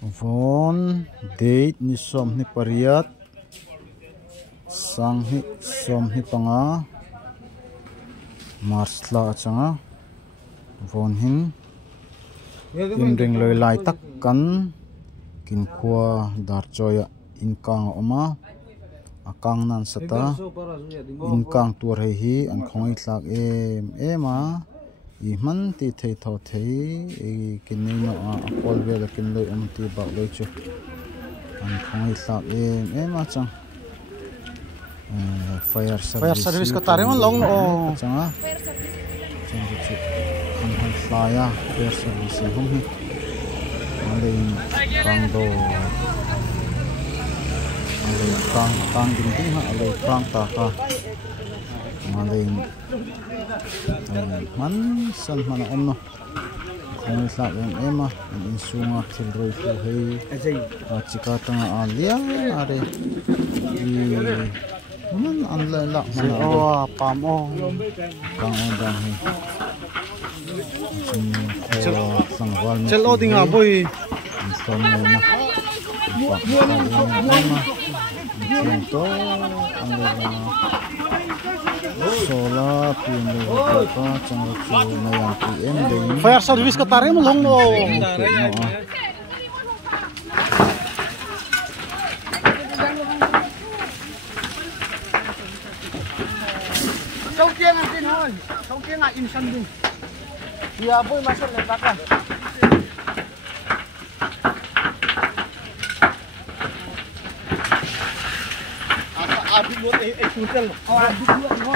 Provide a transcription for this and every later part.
Von date ni som ni pariat sang hi som hi panga marsla changa von hin in ring loi lai tak kan kin khua dar choya in kang oma akang nan sata in kang tur hei hi an khongai tlak ema i man ti thei tho thei e kin nei no a pol vel kin loi ti ba loi chu an khongai tlak ema chang fire service ka tare on long o changa chang chu an han flaya fire service hum hi alei kang do alei kang din din ha alei kang ta ka alei man san man on no khong slap ema in sunga thil roi fu hei a chika tanga alia are man an la man o pam o kang on dang hei chel o dinga boy som na to sola pin pa chang chu na yang pm ding fire service ka tare mo long no Sông kia ngài tin thôi, sông kia ngài in sân đi. Dia boy masuk le belakang. Apa adik buat hotel? Oh, adik buat no.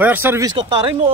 fire service ka tare mo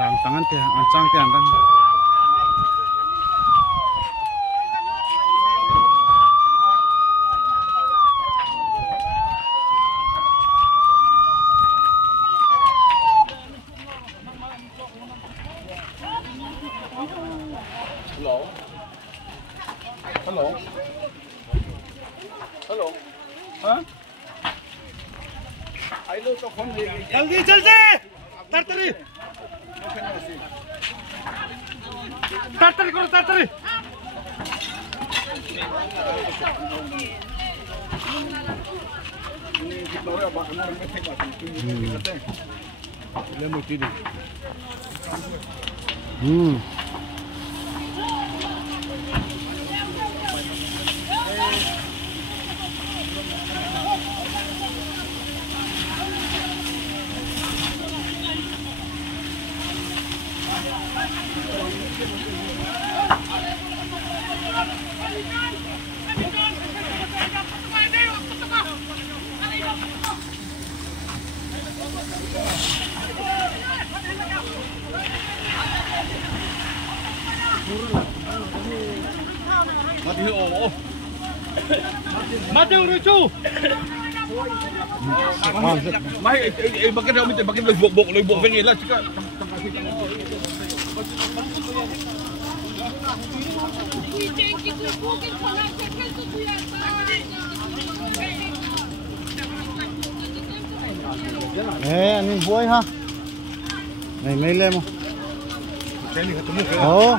sang tangan teh ancang teh andan जल्दी ताड़ाताड़ी करो ताड़ाताड़ी Mati lucu. Mai makan dah minta makan bok vengi lah cakap. anh nhìn vui ha. Này mấy lên không? Ồ.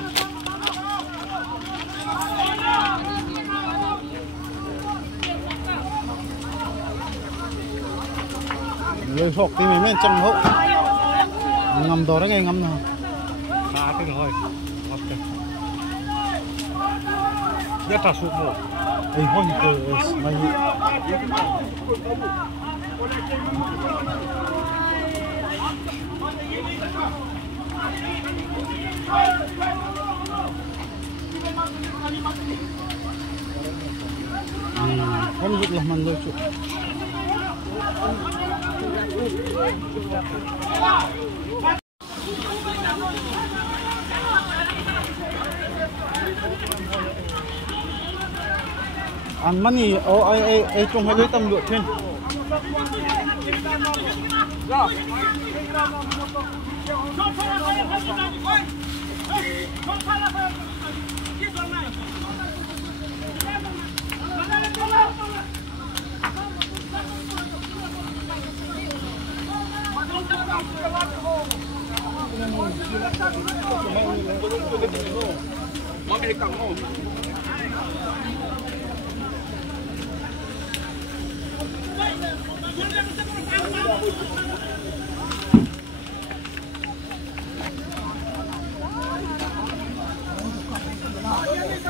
Người học thì mình chẳng hậu. Ngầm đó đấy nghe ngầm nào. Cái rồi. Nhất là số 1. Ê, thôi mày không được làm ăn đâu chứ. Ăn money, ai trong hai đứa tâm lựa trên.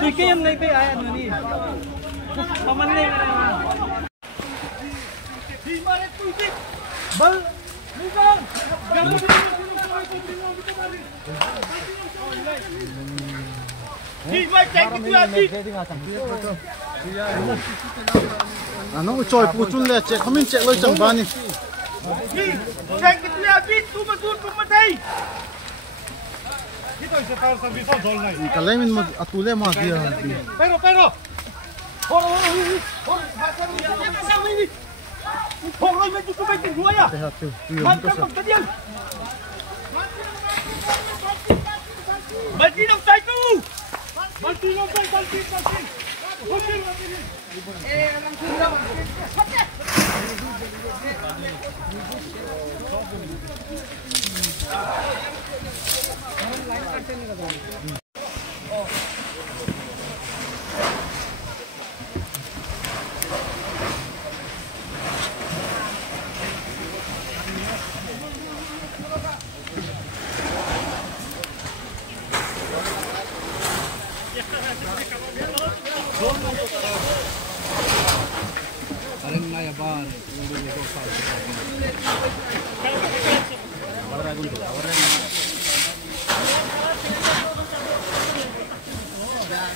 Bikin lagi ayat ni. Paman ni. Bal, bukan. Ano ucoy pucun le cek kami cek lo chẳng bani. Cek kita lihat tu betul tu mati. Kalau min atule mah dia. Pero. Orang ini cukup baik dua ya. Mantap kalian. Mati dong saya tu. Mati. Orang Sunda.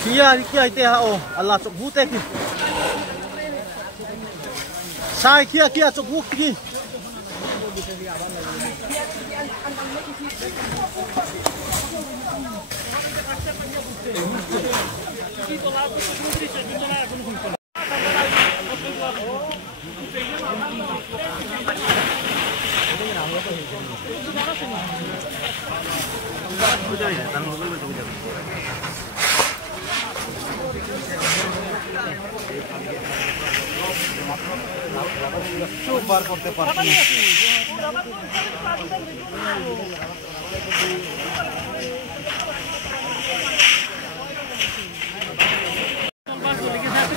Kia ite hao Allah chok hu te ki sai kia chok hu ki বার করতে পারছি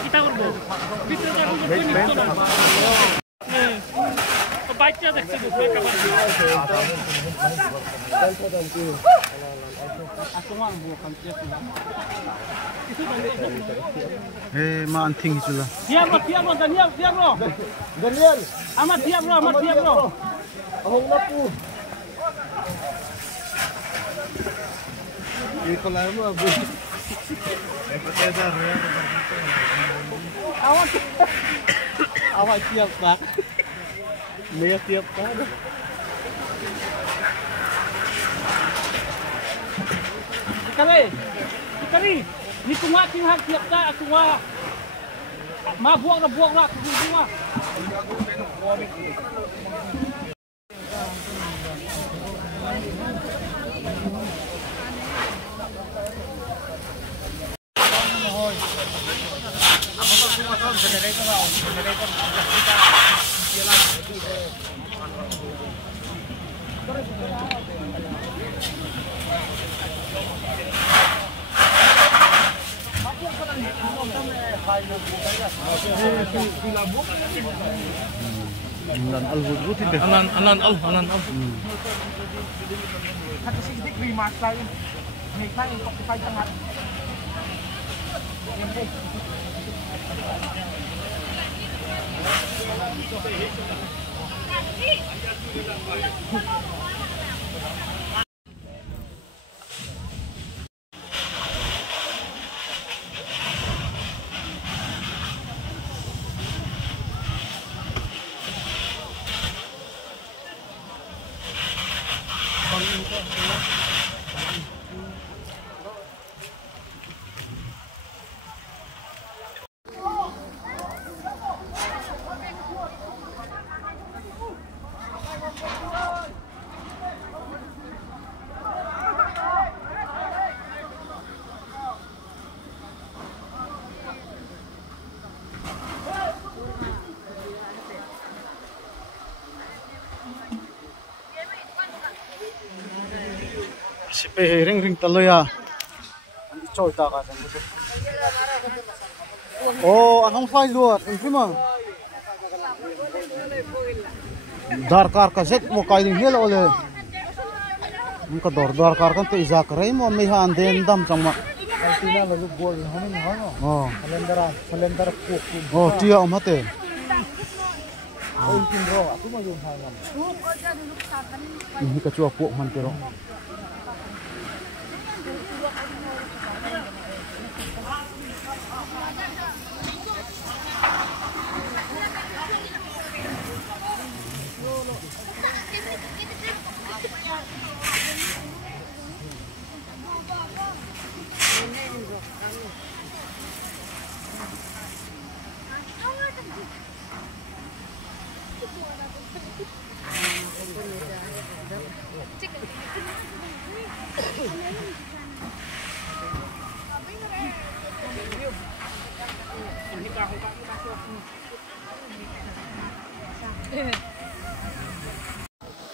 kita করব বাচ্চা দেখছি maan tinggi sudah. Tiap bro, Daniel. Amat tiap bro. Ahong lapu. Ini kalau aku abu. Awak tiap tak. Mea tiap tak. Kali. Ni kumah hak tiap tak aku wah. Ma buang lah aku semua. Alan al. Kata 6 degree mas lain. May kain 45 tangat. Yan po. Sipe ring taloya. Ang ichoy ta ka sang buto. Oh, anong size luar? Infima. Dar ka zet mo kaiding hel ole. Ang dar kan te izak rai mo may handen dam changma. Kaltina lalu gol hanin hano. Oh. Kalendar kuk. Oh, tia omate. Oh, tin ro, aku mau yung hangam. Ini kacua puak man pero.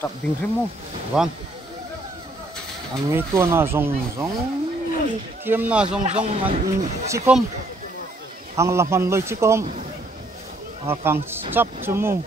Tak bingrim mo, wan. Ang ito na zong tiam na zong an chikom. Hang laman loy chikom. Kang chap chumu.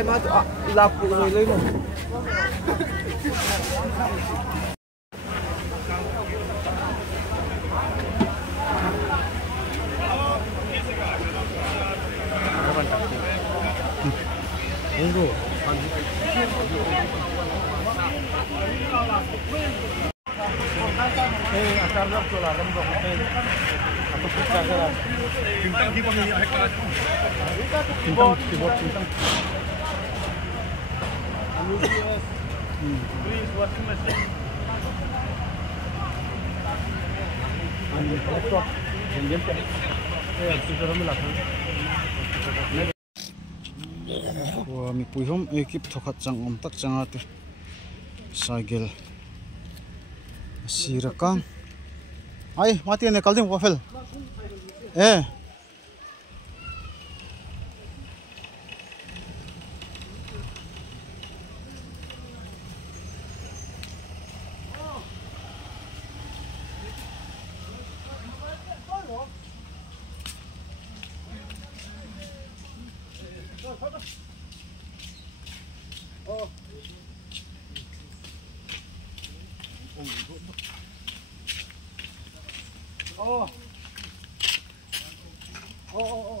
Matu lapu loy mo. Wah, mi puihom ekip thokat chang om tak changate cycle sirakan ai mati ne kaldim wafel Oh.